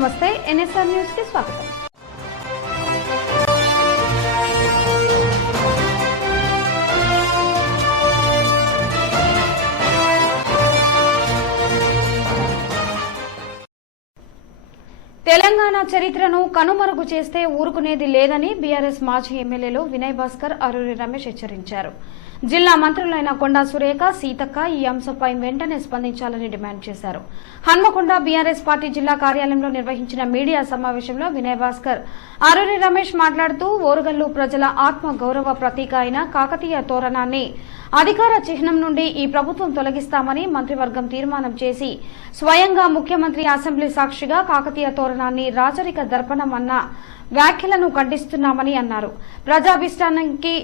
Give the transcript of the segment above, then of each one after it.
నమస్తే NSR news కి స్వాగతం. తెలంగాణ చరిత్రను కనుమరుగు చేస్తే ఊరుకునేది లేదని బీఆర్ఎస్ మాజీ ఎమ్మెల్యేలు వినయ్ భాస్కర్, అరూరి రమేష్ హెచ్చరించారు. జిల్లా మంత్రులైన కొండా సురేఖ, సీతక్క ఈ అంశంపై వెంటనే స్పందించాలని డిమాండ్ చేశారు. హన్మకొండ బీఆర్ఎస్ పార్టీ జిల్లా కార్యాలయంలో నిర్వహించిన మీడియా సమావేశంలో వినయ్ భాస్కర్, అరూరి రమేష్ మాట్లాడుతూ ఓరుగల్లు ప్రజల ఆత్మ గౌరవ ప్రతీక అయిన కాకతీయ తోరణాన్ని అధికార చిహ్నం నుండి ఈ ప్రభుత్వం తొలగిస్తామని మంత్రివర్గం తీర్మానం చేసి స్వయంగా ముఖ్యమంత్రి అసెంబ్లీ సాక్షిగా కాకతీయ తోరణాన్ని రాచరిక దర్పణం అన్న వ్యాఖ్యలను ఖండిస్తున్నామని అన్నారు. ప్రజాభిష్టానికి,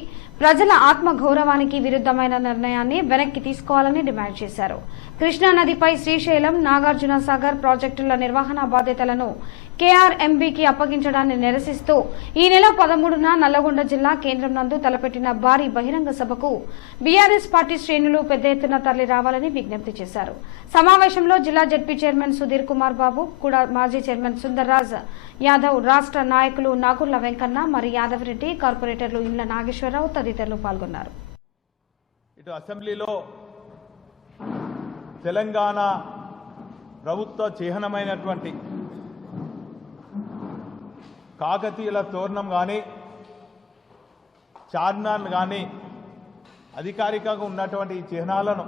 ప్రజల ఆత్మ గౌరవానికి విరుద్దమైన నిర్ణయాన్ని వెనక్కి తీసుకోవాలని డిమాండ్ చేశారు. కృష్ణానదిపై శ్రీశైలం, నాగార్జున సాగర్ ప్రాజెక్టుల నిర్వహణ బాధ్యతలను కేఆర్ఎంబీకి అప్పగించడాన్ని నిరసిస్తూ ఈ నెల 13న నల్లగొండ జిల్లా కేంద్రం నందు తలపెట్టిన భారీ బహిరంగ సభకు బీఆర్ఎస్ పార్టీ శ్రేణులు పెద్ద ఎత్తున తరలి రావాలని విజ్ఞప్తి చేశారు. సమావేశంలో జిల్లా జడ్పీ చైర్మన్ సుధీర్ కుమార్ బాబు, కూడా మాజీ చైర్మన్ సుందర్రాజ్ యాదవ్, రాష్ట్ర నాయకులు నాగుర్ల వెంకన్న, మరి యాదవరెడ్డి, కార్పొరేటర్లు ఇండ్ల నాగేశ్వరరావు తదితరులు పాల్గొన్నారు. ఇటు అసెంబ్లీలో తెలంగాణ ప్రభుత్వ చిహ్నమైనటువంటి కాకతీయుల తోరణం కానీ, చార్మినార్ కానీ అధికారికంగా ఉన్నటువంటి ఈ చిహ్నాలను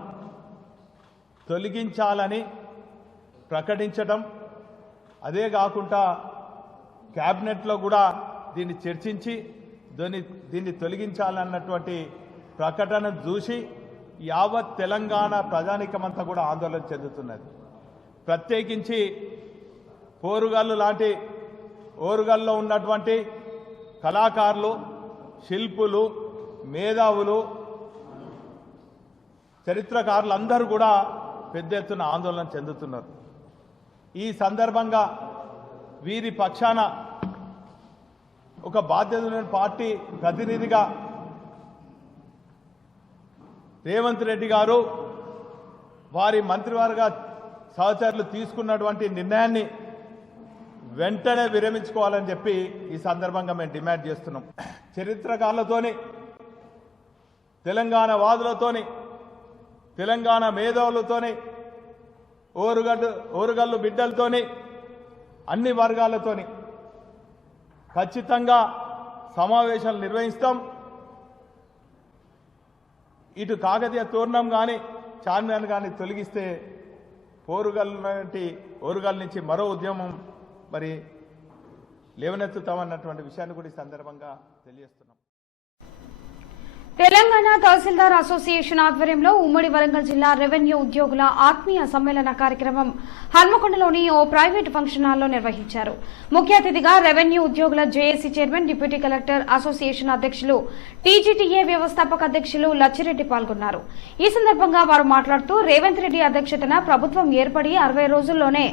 తొలగించాలని ప్రకటించడం, అదే కాకుండా క్యాబినెట్లో కూడా దీన్ని చర్చించి దీన్ని తొలగించాలన్నటువంటి ప్రకటన చూసి యావత్ తెలంగాణ ప్రజానికమంతా కూడా ఆందోళన చెందుతున్నది. ప్రత్యేకించి ఓరుగల్లో ఉన్నటువంటి కళాకారులు, శిల్పులు, మేధావులు, చరిత్రకారులందరూ కూడా పెద్ద ఎత్తున ఆందోళన చెందుతున్నారు. ఈ సందర్భంగా వీరి పక్షాన ఒక బాధ్యత పార్టీ ప్రతినిధిగా రేవంత్ రెడ్డి గారు వారి మంత్రివర్గ సహచరులు తీసుకున్నటువంటి నిర్ణయాన్ని వెంటనే విరమించుకోవాలని చెప్పి ఈ సందర్భంగా మేము డిమాండ్ చేస్తున్నాం. చరిత్రకారులతోని, తెలంగాణ వాదులతోని, తెలంగాణ మేధావులతోని, ఓరుగల్లు బిడ్డలతోని, అన్ని వర్గాలతోని ఖచ్చితంగా సమావేశాలు నిర్వహిస్తాం. ఇటు కాకతీయ తోరణం కానీ, చార్మినార్ కానీ తొలగిస్తే ఓరుగల్ నుంచి మరో ఉద్యమం మరి లేవనెత్తుతామన్నటువంటి విషయాన్ని కూడా ఈ సందర్భంగా తెలియజేస్తున్నాం. తెలంగాణ తహసీల్దార్ అసోసియేషన్ ఆధ్వర్యంలో ఉమ్మడి వరంగల్ జిల్లా రెవెన్యూ ఉద్యోగుల ఆత్మీయ సమ్మేళన కార్యక్రమం హన్మకొండలోని ఓ ప్రైవేటు ఫంక్షన్ హాల్లో నిర్వహించారు. ముఖ్య అతిథిగా రెవెన్యూ ఉద్యోగుల JAC chairman, deputy collector, association అధ్యక్షులు, టీజీటీఏ వ్యవస్థాపక అధ్యక్షులు లచ్చిరెడ్డి పాల్గొన్నారు. ఈ సందర్భంగా వారు మాట్లాడుతూ రేవంత్ రెడ్డి అధ్యక్షతన ప్రభుత్వం ఏర్పడి 60 రోజుల్లోనే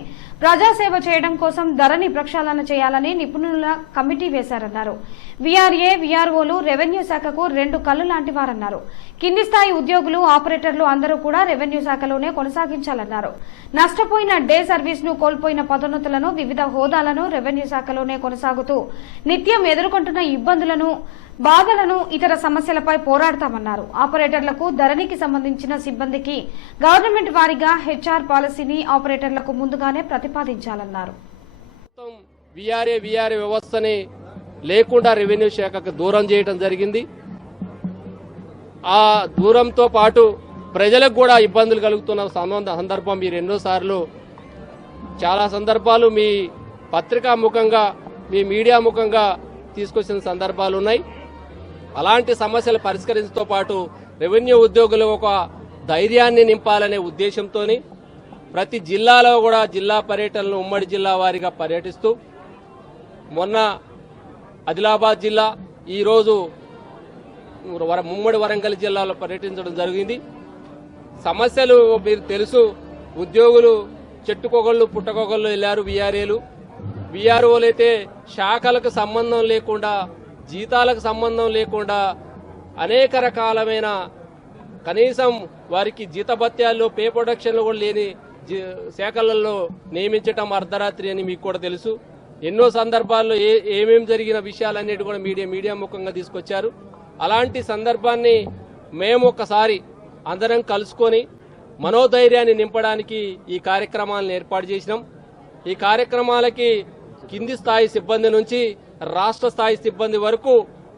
ప్రజాసేవ చేయడం కోసం ధరణి ప్రక్షాళన చేయాలని నిపుణుల కమిటీ వేశారన్నారు. వీఆర్ఏ, వీఆర్ఓలు రెవెన్యూ శాఖకు 2 కళ్లు లాంటి వారన్నారు. కింది స్థాయి ఉద్యోగులు, ఆపరేటర్లు అందరూ కూడా రెవెన్యూ శాఖలోనే కొనసాగించాలన్నారు. నష్టపోయిన డే సర్వీస్ ను, కోల్పోయిన పదోన్నతులను, వివిధ హోదాలను రెవెన్యూ శాఖలోనే కొనసాగుతూ నిత్యం ఎదుర్కొంటున్న ఇబ్బందులను, బాధలను, ఇతర సమస్యలపై పోరాడతామన్నారు. ఆపరేటర్లకు ధరణికి సంబంధించిన సిబ్బందికి గవర్నమెంట్ వారీగా హెచ్ఆర్ పాలసీని ఆపరేటర్లకు ముందుగానే ప్రతిపాదించాలన్నారు. వీఆర్ఏ వ్యవస్థని లేకుండా రెవెన్యూ శాఖకు దూరం చేయడం జరిగింది. ఆ దూరంతో పాటు ప్రజలకు కూడా ఇబ్బందులు కలుగుతున్న సందర్భం మీరు ఎన్నోసార్లు చాలా సందర్భాలు మీ పత్రికా ముఖంగా, మీ మీడియా ముఖంగా తీసుకొచ్చిన సందర్భాలు ఉన్నాయి. అలాంటి సమస్యలు పరిష్కరించడంతో పాటు రెవెన్యూ ఉద్యోగులు ఒక ధైర్యాన్ని నింపాలనే ఉద్దేశంతో ప్రతి జిల్లాలో కూడా జిల్లా పర్యటనలు ఉమ్మడి జిల్లా వారీగా పర్యటిస్తూ మొన్న ఆదిలాబాద్ జిల్లా, ఈరోజు ఉమ్మడి వరంగల్ జిల్లాలో పర్యటించడం జరిగింది. సమస్యలు మీరు తెలుసు, ఉద్యోగులు చెట్టుకొకళ్ళు పుట్టకొకళ్ళు వెళ్లారు. వీఆర్ఓలు అయితే శాఖలకు సంబంధం లేకుండా, జీతాలకు సంబంధం లేకుండా అనేక రకాలమైన కనీసం వారికి జీతభత్యాల్లో, పే ప్రొడక్షన్లు కూడా లేని శాఖలలో నియమించటం అర్ధరాత్రి అని మీకు కూడా తెలుసు. ఎన్నో సందర్భాల్లో ఏమేమి జరిగిన విషయాలన్నిటి కూడా మీడియా ముఖంగా తీసుకొచ్చారు. అలాంటి సందర్భాన్ని మేము ఒక్కసారి అందరం కలుసుకొని మనోధైర్యాన్ని నింపడానికి ఈ కార్యక్రమాలను ఏర్పాటు చేసినాం. ఈ కార్యక్రమాలకి కింది స్థాయి సిబ్బంది నుంచి రాష్ట్ర స్థాయి సిబ్బంది వరకు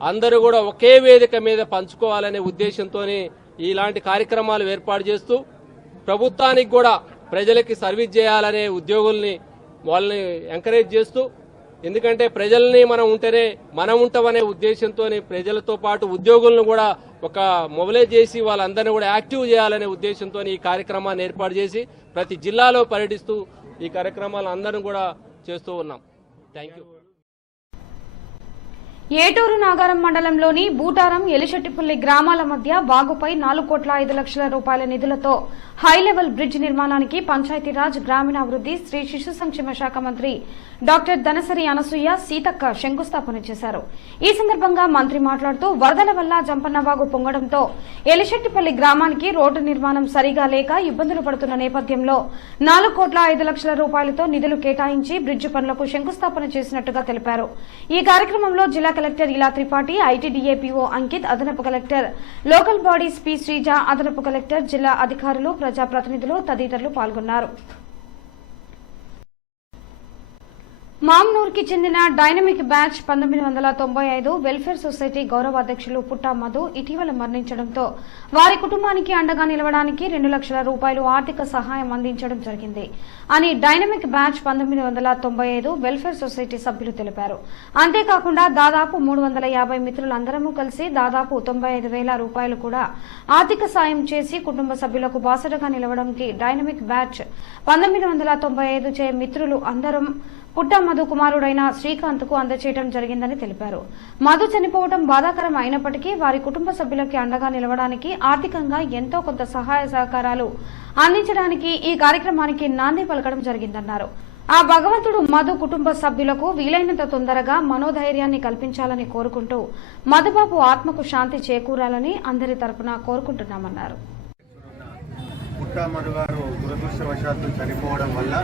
అందరూ కూడా ఒకే వేదిక మీద పంచుకోవాలనే ఉద్దేశంతో ఇలాంటి కార్యక్రమాలు ఏర్పాటు చేస్తూ ప్రభుత్వానికి కూడా ప్రజలకి సర్వీస్ చేయాలనే ఉద్యోగుల్ని వాళ్ళని ఎంకరేజ్ చేస్తూ, ఎందుకంటే ప్రజల్ని మనం ఉంటామనే ఉద్దేశంతో ప్రజలతో పాటు ఉద్యోగులను కూడా ఒక మొబిలైజ్ చేసి వాళ్ళందరినీ కూడా యాక్టివ్ చేయాలనే ఉద్దేశంతో ఈ కార్యక్రమాన్ని ఏర్పాటు చేసి ప్రతి జిల్లాలో పర్యటిస్తూ ఈ కార్యక్రమాలు అందరం కూడా చేస్తూ ఉన్నాం. Thank you. ఏటూరు నాగారం మండలంలోని బూటారం, ఎలిశెట్టిపల్లి గ్రామాల మధ్య బాగుపై 4,05,00,000 రూపాయల నిధులతో హైలెవెల్ బ్రిడ్జ్ నిర్మాణానికి పంచాయతీరాజ్, గ్రామీణాభివృద్ది, స్త్రీ శిశు సంక్షేమ శాఖ మంత్రి డాక్టర్ ధనసరి అనసూయ, సీతక్క శంకుస్థాపన చేశారు. ఈ సందర్భంగా మంత్రి మాట్లాడుతూ వరదల వల్ల జంపన్నవాగు పొంగడంతో ఎలిశెట్టిపల్లి గ్రామానికి రోడ్డు నిర్మాణం సరిగా లేక ఇబ్బందులు పడుతున్న నేపథ్యంలో 4,05,00,000 రూపాయలతో నిధులు కేటాయించి బ్రిడ్జ్ పనులకు శంకుస్థాపన చేసినట్టుగా తెలిపారు. ఈ కార్యక్రమంలో జిల్లా కలెక్టర్ ఇలా త్రిపాఠి, ఐటీడీఏపీఓ అంకిత్, అదనపు collector local bodies P Sreeja, అదనపు కలెక్టర్, జిల్లా అధికారులు, ప్రజాప్రతినిధులు తదితరులు పాల్గొన్నారు. మామ్నూర్కి చెందిన డైనమిక్ బ్యాచ్ 1995 వెల్ఫేర్ సొసైటీ గౌరవ అధ్యక్షులు పుట్టా మధు ఇటీవల మరణించడంతో వారి కుటుంబానికి అండగా నిలవడానికి 2 లక్షల రూపాయలు ఆర్థిక సహాయం అందించడం జరిగింది అని డైనమిక్ బ్యాచ్ 1995 వెల్ఫేర్ సొసైటీ సభ్యులు తెలిపారు. అంతేకాకుండా దాదాపు 350 మిత్రులందరూ కలిసి దాదాపు 95,000 రూపాయలు కూడా ఆర్థిక సాయం చేసి కుటుంబ సభ్యులకు బాసటగా నిలవడానికి డైనమిక్ బ్యాచ్ 1995 చే మిత్రులు అందరం పుట్టా మధు కుమారుడైన శ్రీకాంత్ కు అందజేయడం జరిగిందని తెలిపారు. మధు చనిపోవడం బాధాకరం అయినప్పటికీ వారి కుటుంబ సభ్యులకి అండగా నిలవడానికి ఆర్థికంగా ఎంతో కొంత సహాయ సహకారాలు అందించడానికి ఈ కార్యక్రమానికి నాంది పలకడం జరిగిందన్నారు. ఆ భగవంతుడు మధు కుటుంబ సభ్యులకు వీలైనంత తొందరగా మనోధైర్యాన్ని కల్పించాలని కోరుకుంటూ మధుబాబు ఆత్మకు శాంతి చేకూరాలని అందరి తరపున కోరుకుంటున్నామన్నారు. పుట్టా మధు గారు దురదృష్టవశాత్తు చనిపోవడం వల్ల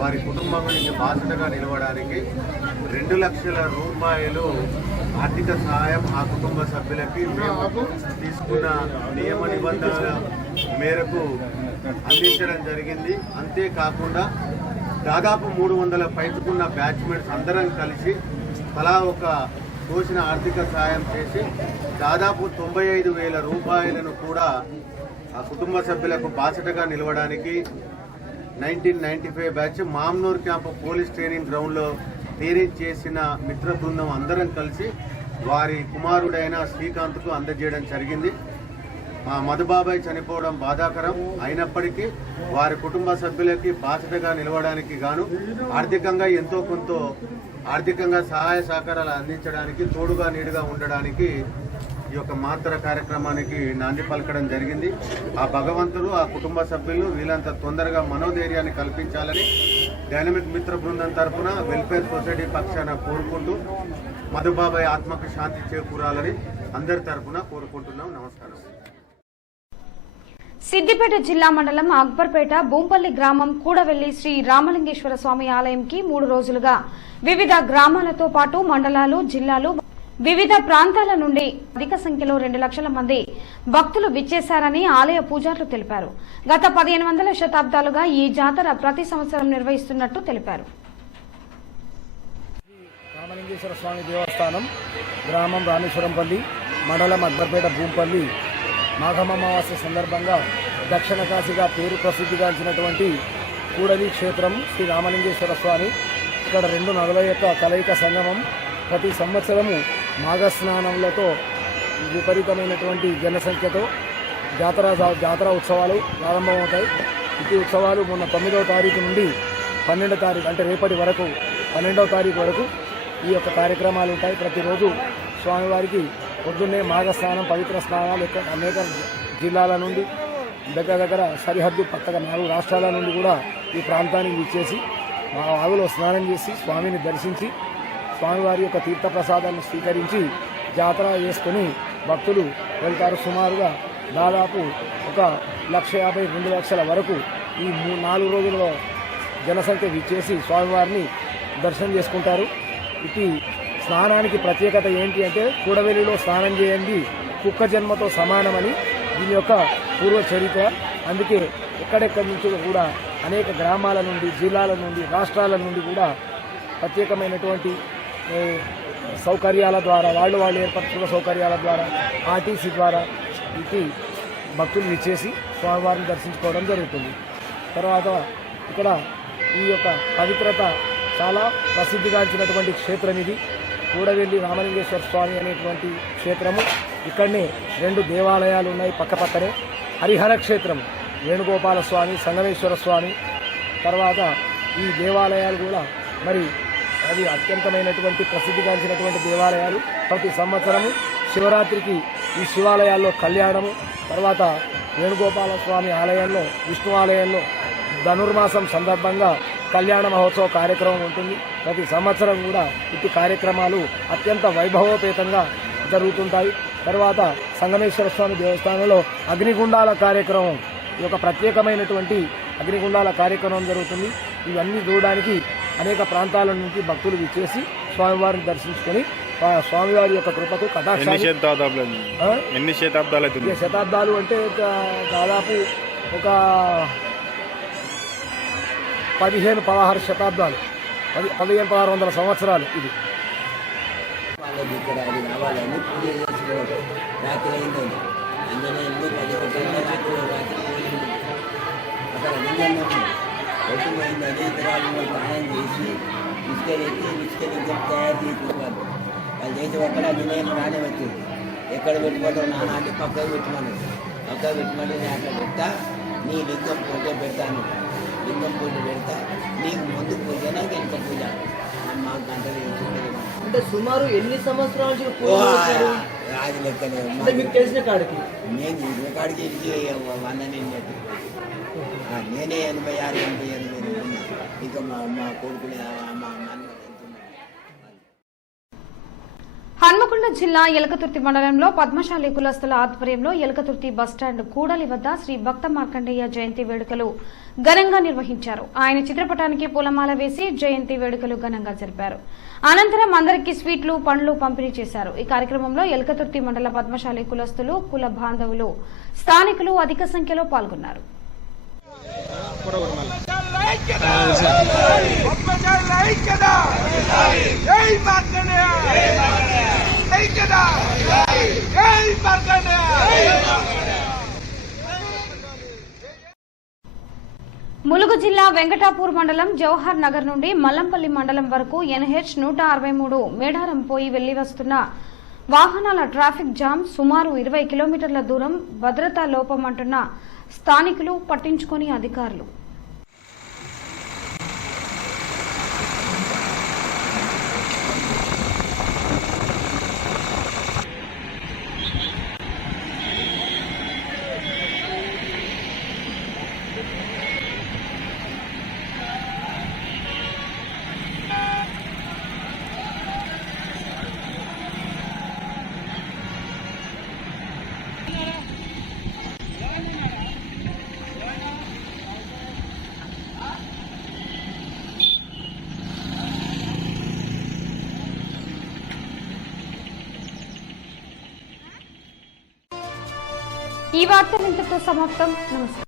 వారి కుటుంబానికి బాధ్యతగా నిలవడానికి 2 లక్షల రూపాయలు ఆర్థిక సహాయం ఆ కుటుంబ సభ్యులకి మేము తీసుకున్న నియమ నిబంధనల మేరకు అందించడం జరిగింది. అంతేకాకుండా దాదాపు 300 పైచుకున్న బ్యాచ్మెంట్స్ అందరం కలిసి తలా ఒక తోచిన ఆర్థిక సహాయం చేసి దాదాపు 95,000 రూపాయలను కూడా ఆ కుటుంబ సభ్యులకు బాధ్యతగా నిలవడానికి 1995 batch Mamnoor camp police training గ్రౌండ్లో ట్రైనింగ్ చేసిన మిత్ర బృందం అందరం కలిసి వారి కుమారుడైన శ్రీకాంత్కు అందజేయడం జరిగింది. మా మధుబాబాయ్ చనిపోవడం బాధాకరం అయినప్పటికీ వారి కుటుంబ సభ్యులకి బాధ్యతగా నిలవడానికి గాను ఆర్థికంగా ఎంతో కొంత ఆర్థికంగా సహాయ సహకారాలు అందించడానికి, తోడుగా నీడుగా ఉండడానికి ఈ యొక్క మాతర కార్యక్రమానికి నాంది పలకడం జరిగింది. ఆ భగవంతుడు ఆ కుటుంబ సభ్యులు వీళ్ళంత తొందరగా మనోధైర్యాన్ని కల్పించాలని డైనమిక్ మిత్ర బృందం తరఫున వెల్ఫేర్ సొసైటీ పక్షాన కోరుకుంటూ మధుబాబాయ్ ఆత్మకు శాంతి చేకూరాలని అందరి తరఫున కోరుకుంటున్నాం. నమస్కారం. సిద్దిపేట జిల్లా మండలం అక్బర్పేట బూంపల్లి గ్రామం కూడవెల్లి శ్రీ రామలింగేశ్వర స్వామి ఆలయంకి 3 రోజులుగా వివిధ గ్రామాలతో పాటు మండలాలు, జిల్లాలు, వివిధ ప్రాంతాల నుండి అధిక సంఖ్యలో 2 లక్షల మంది భక్తులు విచ్చేశారని ఆలయ పూజారులు తెలిపారు. గత 1500 శతాబ్దాలుగా ఈ జాతర ప్రతి సంవత్సరం నిర్వహిస్తున్నట్టు తెలిపారు. రామలింగేశ్వర స్వామి దేవస్థానం, గ్రామం రామేశ్వరంపల్లి, మండలం అక్బర్పేట బూంపల్లి మాఘమావాస్య సందర్భంగా దక్షిణ కాశీగా పేరు ప్రసిద్ధిగాంచినటువంటి కూడలి క్షేత్రం శ్రీ రామలింగేశ్వర స్వామి. ఇక్కడ 2 నదుల యొక్క కలయిక సంగమం. ప్రతి సంవత్సరము మాఘస్నానములతో విపరీతమైనటువంటి జనసంఖ్యతో జాతర ఉత్సవాలు ప్రారంభమవుతాయి. ఈ ఉత్సవాలు మొన్న 9వ తారీఖు నుండి 12వ తారీఖు అంటే రేపటి వరకు 12వ తారీఖు వరకు ఈ యొక్క కార్యక్రమాలు ఉంటాయి. ప్రతిరోజు స్వామివారికి పొద్దున్నే మాఘస్నానం, పవిత్ర స్నానాలు అనేక జిల్లాల నుండి దగ్గర సరిహద్దు పక్కన 4 రాష్ట్రాల నుండి కూడా ఈ ప్రాంతానికి విచ్చేసి మా వాగులో స్నానం చేసి స్వామిని దర్శించి స్వామివారి యొక్క తీర్థప్రసాదాన్ని స్వీకరించి జాతర చేసుకుని భక్తులు వెళ్తారు. సుమారుగా దాదాపు 1,50,000 2 లక్షల వరకు ఈ 4 రోజుల్లో జనసంఖ్య విచ్చేసి స్వామివారిని దర్శనం చేసుకుంటారు. ఇటు స్నానానికి ప్రత్యేకత ఏంటి అంటే కూడవెల్లిలో స్నానం చేయండి కుక్క జన్మతో సమానమని దీని యొక్క పూర్వ చరిత్ర. అందుకే ఎక్కడెక్కడి నుంచి కూడా అనేక గ్రామాల నుండి, జిల్లాల నుండి, రాష్ట్రాల నుండి కూడా ప్రత్యేకమైనటువంటి సౌకర్యాల ద్వారా వాళ్ళు ఏర్పరచుకున్న సౌకర్యాల ద్వారా ఆర్టీసీ ద్వారా ఇటు భక్తులు విచ్చేసి స్వామివారిని దర్శించుకోవడం జరుగుతుంది. తర్వాత ఇక్కడ ఈ యొక్క పవిత్రత చాలా ప్రసిద్ధిగాంచినటువంటి క్షేత్రం ఇది. కూడవెల్లి రామలింగేశ్వర స్వామి అనేటువంటి క్షేత్రము. ఇక్కడనే 2 దేవాలయాలు ఉన్నాయి పక్కపక్కనే. హరిహర క్షేత్రం వేణుగోపాల స్వామి, సంగమేశ్వర స్వామి. తర్వాత ఈ దేవాలయాలు కూడా మరి అది అత్యంతమైనటువంటి ప్రసిద్ధిగాంచినటువంటి దేవాలయాలు. ప్రతి సంవత్సరము శివరాత్రికి ఈ శివాలయాల్లో కళ్యాణము, తర్వాత వేణుగోపాల స్వామి ఆలయంలో, విష్ణు ఆలయంలో ధనుర్మాసం సందర్భంగా కళ్యాణ మహోత్సవ కార్యక్రమం ఉంటుంది. ప్రతి సంవత్సరం కూడా ఇటు కార్యక్రమాలు అత్యంత వైభవోపేతంగా జరుగుతుంటాయి. తర్వాత సంగమేశ్వర స్వామి దేవస్థానంలో అగ్నిగుండాల కార్యక్రమం, ఈ యొక్క ప్రత్యేకమైనటువంటి అగ్నిగుండాల కార్యక్రమం జరుగుతుంది. ఇవన్నీ చూడడానికి అనేక ప్రాంతాల నుంచి భక్తులు విచ్చేసి స్వామివారిని దర్శించుకొని స్వామివారి యొక్క కృపకు కటాక్షాన్ని. ఎన్ని శతాబ్దాలు? శతాబ్దాలు అంటే దాదాపు ఒక 15-16 శతాబ్దాలు, 1500-1600 సంవత్సరాలు ఇది. వాళ్ళకి ఇక్కడ అది రావాలని పూజ చేసుకోవడం రాత్రి అయిందండి. అంజనేయులు 10 గంటల రాత్రి అక్కడ లింగం ఒట్టుపోయిందని ఇతరాలు స్నానం చేసి ఇసుక లింగం తయారు చేసుకున్నారు. వాళ్ళు చేసి ఒక్కడ అంజనేయులు రానే వచ్చింది. ఎక్కడ పెట్టుకోవడం నానాటి పక్కకు పెట్టమని నేను అట్లా పెట్టా, నీ లింగం పోటీ పెడతాను, లింగం పోటీ పెడతా, నీకు ముందు పూజ నాకు ఎంత పూజ మాకు అంటే సుమారు ఎన్ని సంవత్సరాల రాజు లెక్కనే మీకు తెలిసిన కాడికి? నేను తెలిసిన కాడికి 100 నేను చెప్పి నేనే 86-88 ఇంకా మా కొడుకునే మా హన్మకొండ జిల్లా ఎలకతుర్తి మండలంలో పద్మశాలి కులస్తుల ఆధ్వర్యంలో ఎలకతుర్తి బస్టాండ్ కూడలి వద్ద శ్రీ భక్త మార్కండేయ జయంతి వేడుకలు ఘనంగా నిర్వహించారు. ఆయన చిత్రపటానికి పూలమాల వేసి జయంతి వేడుకలు ఘనంగా జరిపారు. అనంతరం అందరికీ స్వీట్లు, పండ్లు పంపిణీ చేశారు. ఈ కార్యక్రమంలో ఎలకతుర్తి మండల పద్మశాలి కులస్తులు, కుల బాంధవులు, స్థానికులు అధిక సంఖ్యలో పాల్గొన్నారు. ములుగు జిల్లా వెంకటాపూర్ మండలం జవహర్ నగర్ నుండి మల్లంపల్లి మండలం వరకు NH 163 మేడారం పోయి వెళ్లి వస్తున్న వాహనాల ట్రాఫిక్ జామ్ సుమారు 20 కిలోమీటర్ల దూరం భద్రతా లోపం అంటున్న స్థానికులు, పట్టించుకొని అధికారులు. ఈ వార్తలు ఇంతతో సమాప్తం. నమస్కారం.